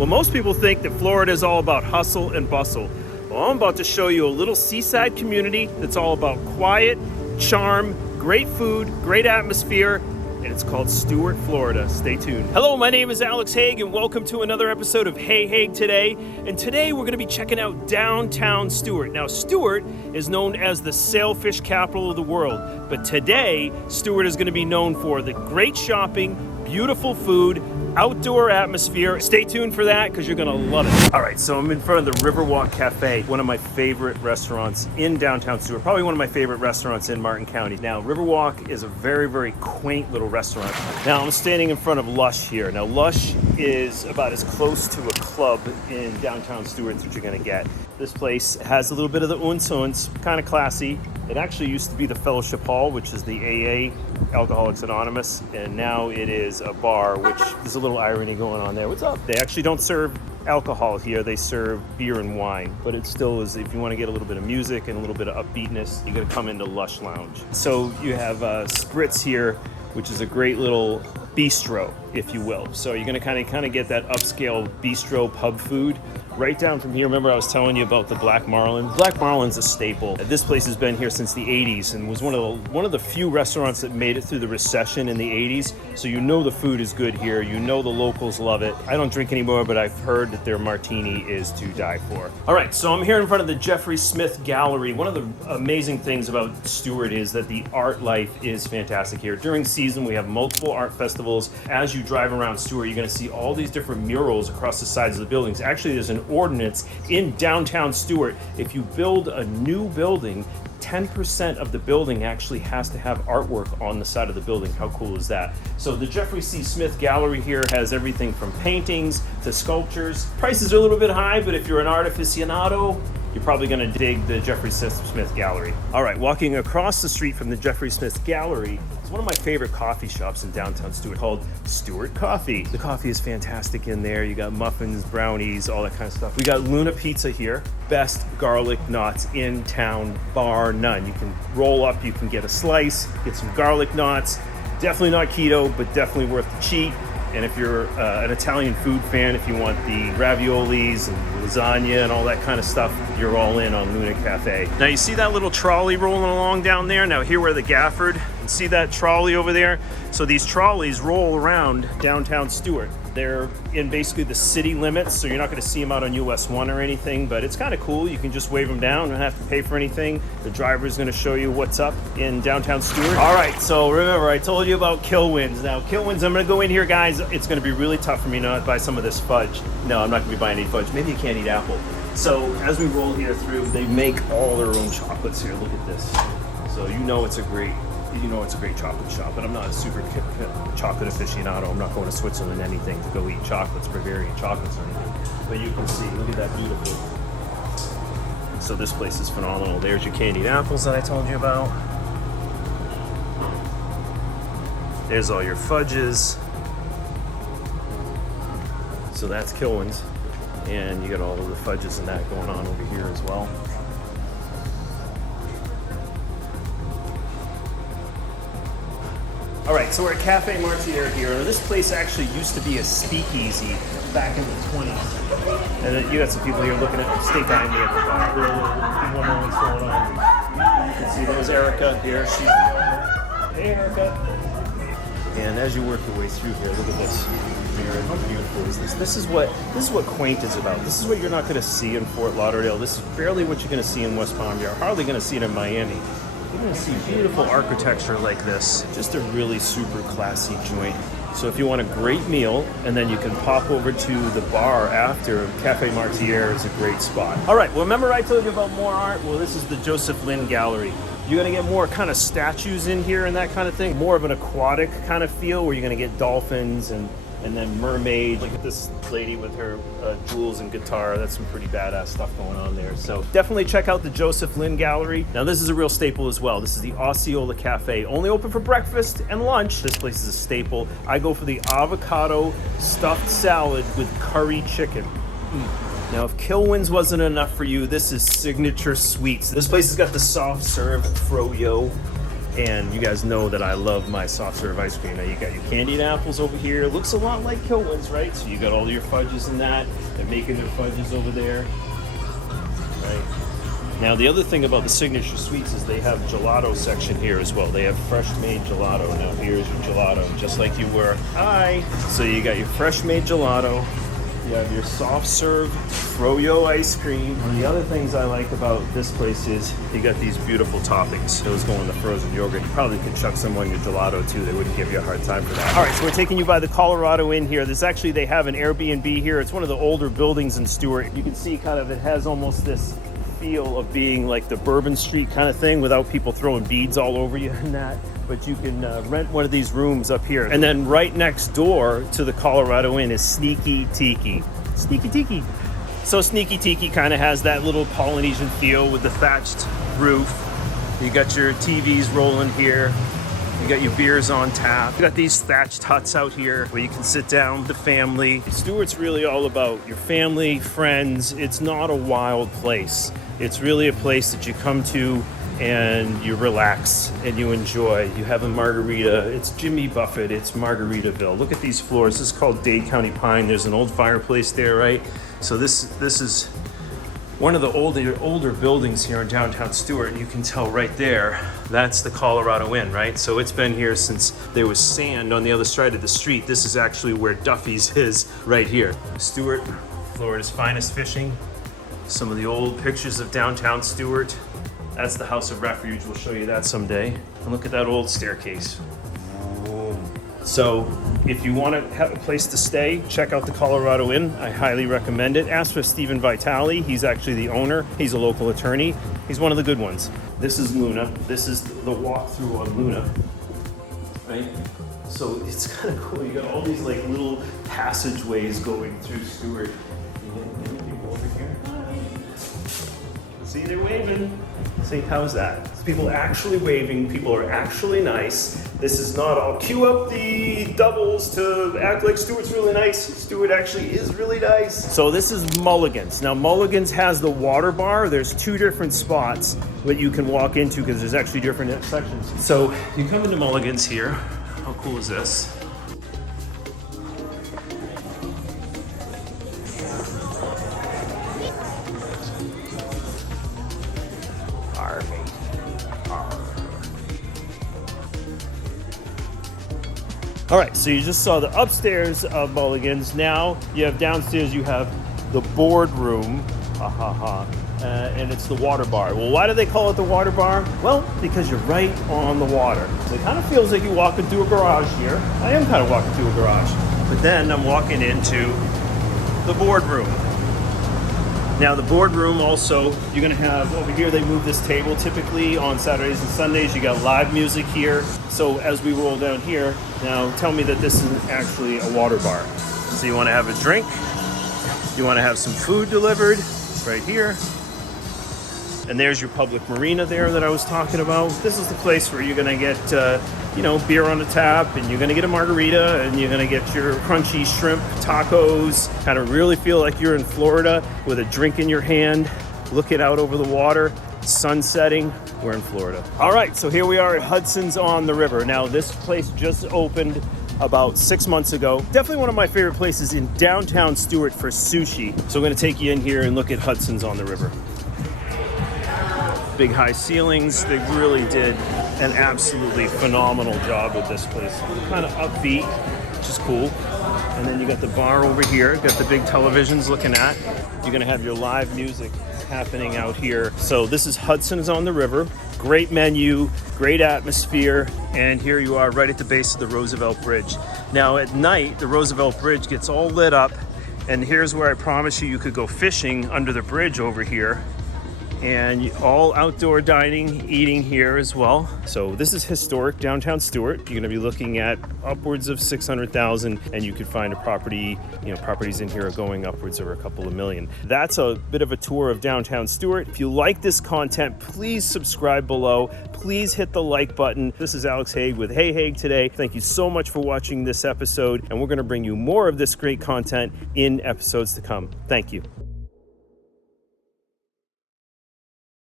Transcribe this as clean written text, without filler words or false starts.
Well, most people think that Florida is all about hustle and bustle. Well, I'm about to show you a little seaside community that's all about quiet, charm, great food, great atmosphere, and it's called Stuart, Florida. Stay tuned. Hello, my name is Alex Haigh, and welcome to another episode of Haigh today. And today we're going to be checking out Downtown Stuart. Now, Stuart is known as the sailfish capital of the world, but today Stuart is going to be known for the great shopping, beautiful food, outdoor atmosphere. Stay tuned for that because you're gonna love it. All right, so I'm in front of the Riverwalk Cafe, one of my favorite restaurants in downtown Stuart, probably one of my favorite restaurants in Martin County. Now, Riverwalk is a very, very quaint little restaurant. Now, I'm standing in front of Lush here. Now, Lush is about as close to a club in downtown Stuart as you're gonna get. This place has a little bit of the uns, kind of classy. It actually used to be the Fellowship Hall, which is the AA, Alcoholics Anonymous, and now it is a bar, which there's a little irony going on there. What's up? They actually don't serve alcohol here, they serve beer and wine, but it still is, if you want to get a little bit of music and a little bit of upbeatness, you got to come into Lush Lounge. So you have Spritz here, which is a great little bistro, if you will. So you're going to kind of get that upscale bistro pub food. Right down from here, remember I was telling you about the Black Marlin? Black Marlin's a staple. This place has been here since the 80s and was one of the few restaurants that made it through the recession in the 80s. So you know the food is good here. You know the locals love it. I don't drink anymore, but I've heard that their martini is to die for. All right, so I'm here in front of the Jeffrey Smith Gallery. One of the amazing things about Stuart is that the art life is fantastic here. During season, we have multiple art festivals. As you drive around Stuart, you're gonna see all these different murals across the sides of the buildings. Actually, there's an ordinance in downtown Stuart. If you build a new building, 10% of the building actually has to have artwork on the side of the building. How cool is that? So the Jeffrey C. Smith Gallery here has everything from paintings to sculptures. Prices are a little bit high, but if you're an art aficionado, you're probably going to dig the Jeffrey Smith Gallery. All right, walking across the street from the Jeffrey Smith Gallery is one of my favorite coffee shops in downtown Stuart called Stuart Coffee. The coffee is fantastic in there. You got muffins, brownies, all that kind of stuff. We got Luna Pizza here. Best garlic knots in town, bar none. You can roll up, you can get a slice, get some garlic knots. Definitely not keto, but definitely worth the cheat. And if you're an Italian food fan, if you want the raviolis and lasagna and all that kind of stuff, you're all in on Luna Cafe. Now you see that little trolley rolling along down there? Now here we're the Gafford. See that trolley over there? So these trolleys roll around downtown Stuart. They're in basically the city limits, so you're not going to see them out on US 1 or anything, but it's kind of cool. You can just wave them down, don't have to pay for anything. The driver's going to show you what's up in downtown Stuart. All right, so remember, I told you about Kilwins. Now, Kilwins, I'm going to go in here, guys. It's going to be really tough for me not to buy some of this fudge. No, I'm not going to be buying any fudge. Maybe you can't eat apple. So as we roll here through, they make all their own chocolates here. Look at this. So you know it's a great chocolate shop, but I'm not a super chocolate aficionado. I'm not going to Switzerland anything to go eat chocolates, Bavarian chocolates or anything. But you can see, look at that beautiful. So this place is phenomenal. There's your candied apples that I told you about. There's all your fudges. So that's Kilwins. And you got all of the fudges and that going on over here as well. All right, so we're at Cafe Martier here. Now, this place actually used to be a speakeasy back in the 20s. And then you got some people here looking at steak eye me at the bar. Really wondering what's going on. You can see there's Erica here. She's the owner. Hey, Erica. And as you work your way through here, look at this. How beautiful is this? This is what quaint is about. This is what you're not going to see in Fort Lauderdale. This is barely what you're going to see in West Palm. You're hardly going to see it in Miami. You're going to see beautiful architecture like this. Just a really super classy joint. So if you want a great meal, and then you can pop over to the bar after, Cafe Martier is a great spot. All right, well, remember I told you about more art? Well, this is the Joseph Lynn Gallery. You're going to get more kind of statues in here and that kind of thing. More of an aquatic kind of feel where you're going to get dolphins and then mermaids. Look at this lady with her jewels and guitar. That's some pretty badass stuff going on there. So definitely check out the Joseph Lynn Gallery. Now this is a real staple as well. This is the Osceola Cafe. Only open for breakfast and lunch. This place is a staple. I go for the avocado stuffed salad with curry chicken. Now if Kilwins wasn't enough for you, this is Signature Sweets. This place has got the soft serve froyo And you guys know that I love my soft serve ice cream. Now you got your candied apples over here. It looks a lot like Kilwin's, right? So you got all your fudges in that. They're making their fudges over there, right? Now the other thing about the signature sweets is they have gelato section here as well. They have fresh made gelato. Now here's your gelato, just like you were. Hi. So you got your fresh made gelato. You have your soft serve froyo ice cream. One of the other things I like about this place is you got these beautiful toppings. Those go in the frozen yogurt. You probably could chuck some on your gelato too. They wouldn't give you a hard time for that. All right, so we're taking you by the Colorado Inn here. They have an Airbnb here. It's one of the older buildings in Stuart. You can see kind of it has almost this feel of being like the Bourbon Street kind of thing without people throwing beads all over you and that. But you can rent one of these rooms up here. And then right next door to the Colorado Inn is Sneaky Tiki. Sneaky Tiki. So Sneaky Tiki kind of has that little Polynesian feel with the thatched roof. You got your TVs rolling here. You got your beers on tap. You got these thatched huts out here where you can sit down with the family. Stuart's really all about your family, friends. It's not a wild place. It's really a place that you come to and you relax and you enjoy. You have a margarita. It's Jimmy Buffett. It's Margaritaville. Look at these floors. This is called Dade County Pine. There's an old fireplace there, right? So this is one of the older buildings here in downtown Stuart. You can tell right there, that's the Colorado Inn, right? So it's been here since there was sand on the other side of the street. This is actually where Duffy's is, right here. Stuart, Florida's finest fishing. Some of the old pictures of downtown Stuart. That's the House of Refuge. We'll show you that someday. And look at that old staircase. So if you want to have a place to stay, check out the Colorado Inn. I highly recommend it. Ask for Stephen Vitale. He's actually the owner. He's a local attorney. He's one of the good ones. This is Luna. This is the walkthrough on Luna, right? So it's kind of cool. You got all these like little passageways going through Stuart. You get any people over here? See, they're waving. See, how's that? People actually waving. People are actually nice. This is not all cue up the doubles to act like Stuart's really nice. Stuart actually is really nice. So this is Mulligans. Now Mulligans has the water bar. There's two different spots that you can walk into because there's actually different sections. So you come into Mulligans here. How cool is this? All right, so you just saw the upstairs of Mulligans. Now you have downstairs, you have the boardroom, and it's the water bar. Well, why do they call it the water bar? Well, because you're right on the water. So it kind of feels like you're walking through a garage here. I am kind of walking through a garage, but then I'm walking into the boardroom. Now the boardroom also, you're gonna have, over here they move this table typically on Saturdays and Sundays. You got live music here. So as we roll down here, now tell me that this is actually a water bar. So you wanna have a drink, you wanna have some food delivered right here. And there's your public marina there that I was talking about. This is the place where you're gonna get, beer on the tap, and you're gonna get a margarita, and you're gonna get your crunchy shrimp tacos. Kind of really feel like you're in Florida with a drink in your hand, looking out over the water, sun setting. We're in Florida. All right, so here we are at Hudsons on the river. Now this place just opened about 6 months ago. Definitely one of my favorite places in downtown Stuart for sushi. So I'm gonna take you in here and look at Hudsons on the river. Big high ceilings. They really did an absolutely phenomenal job with this place. Kind of upbeat, which is cool. And then you got the bar over here. Got the big televisions looking at. You're gonna have your live music happening out here. So this is Hudsons on the river. Great menu, great atmosphere. And here you are right at the base of the Roosevelt Bridge. Now at night, the Roosevelt Bridge gets all lit up. And here's where I promise you could go fishing under the bridge over here. And all outdoor dining, eating here as well. So this is historic downtown Stuart. You're gonna be looking at upwards of 600,000, and you could find a property, properties in here are going upwards of a couple of million. That's a bit of a tour of downtown Stuart. If you like this content, please subscribe below. Please hit the like button. This is Alex Haigh with Haigh today. Thank you so much for watching this episode, and we're gonna bring you more of this great content in episodes to come. Thank you.